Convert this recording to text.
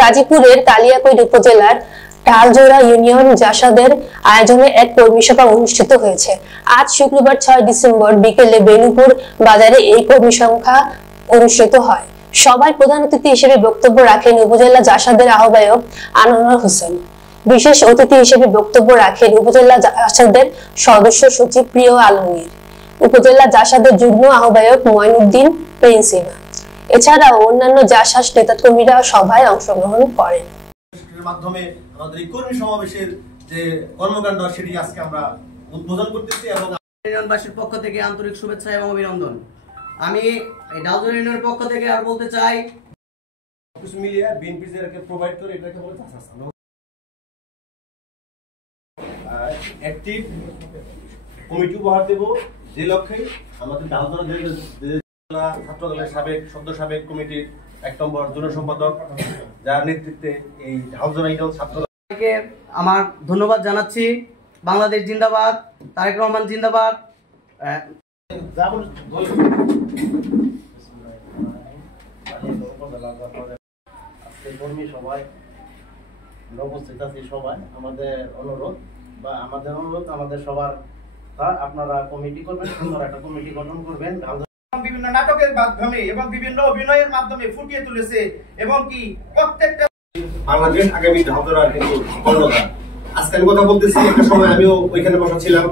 গাজীপুরের কালিয়াকৈর উপজেলার ঢালজোড়া ইউনিয়ন জাসাদের আয়োজনে এক কর্মী সভা অনুষ্ঠিত হয়েছে। আজ শুক্রবার 6 ডিসেম্বর বিকেলে বেনুপুর বাজারে এই কর্মী সভা অনুষ্ঠিত হয়। সভায় প্রধান অতিথি হিসেবে বক্তব্য রাখেন উপজেলা জাসাদের আহ্বায়ক আনোয়ার হোসেন। বিশেষ অতিথি হিসেবে বক্তব্য রাখেন উপজেলা জাসাদের সদস্য সচিব প্রিয় আলমগীর, উপজেলা জাসাদের যুগ্ম আহ্বায়ক মঈনুদ্দিন প্রিন্সিপাল। এছাড়াও অন্যান্য জাসাস নেতাকর্মীরা সভায় অংশগ্রহণ করেন। মাধ্যমে আমাদের এই কর্মী সমাবেশের যে কর্মকাণ্ড সেটি আজকে আমরা উদ্বোধন করতেছি এবং ইউনিয়নবাসীর পক্ষ থেকে আন্তরিক শুভেচ্ছা এবং অভিনন্দন। আমি এই ঢালজোড়া ইউনিয়নের পক্ষ থেকে আর বলতে চাই, কিছু মিলিয়ে বিএনপি যেটাকে প্রোভাইড করে এটাকে বলে জাসাস। একটি কমিটি উপহার দেব যে লক্ষ্যে আমাদের ঢালজোড়া জেলা ছাত্রদলের সাবেক কমিটির 1 নম্বর জুনিয়র সম্পাদক যার নেতৃত্বে এই ঢালজোড়া ইউনিয়ন ছাত্রদলকে আমার ধন্যবাদ জানাচ্ছি। বাংলাদেশ জিন্দাবাদ, তারেক রহমান জিন্দাবাদ। কর্মী সভায় উপস্থিত আছি। সবাই আমাদের অনুরোধ আমাদের সবার আপনারা কমিটি করবেন, সুন্দর একটা কমিটি গঠন করবেন। বিভিন্ন নাটকের মাধ্যমে এবং বিভিন্ন অভিনয়ের মাধ্যমে ফুটিয়ে তুলেছে এবং কি প্রত্যেকটা বাংলাদেশ আগামী ঢালজোড়ার কিন্তু কর্ণধার। আজকে আমি কথা বলতেছি, একটা সময় আমিও ওইখানে বসা ছিলাম।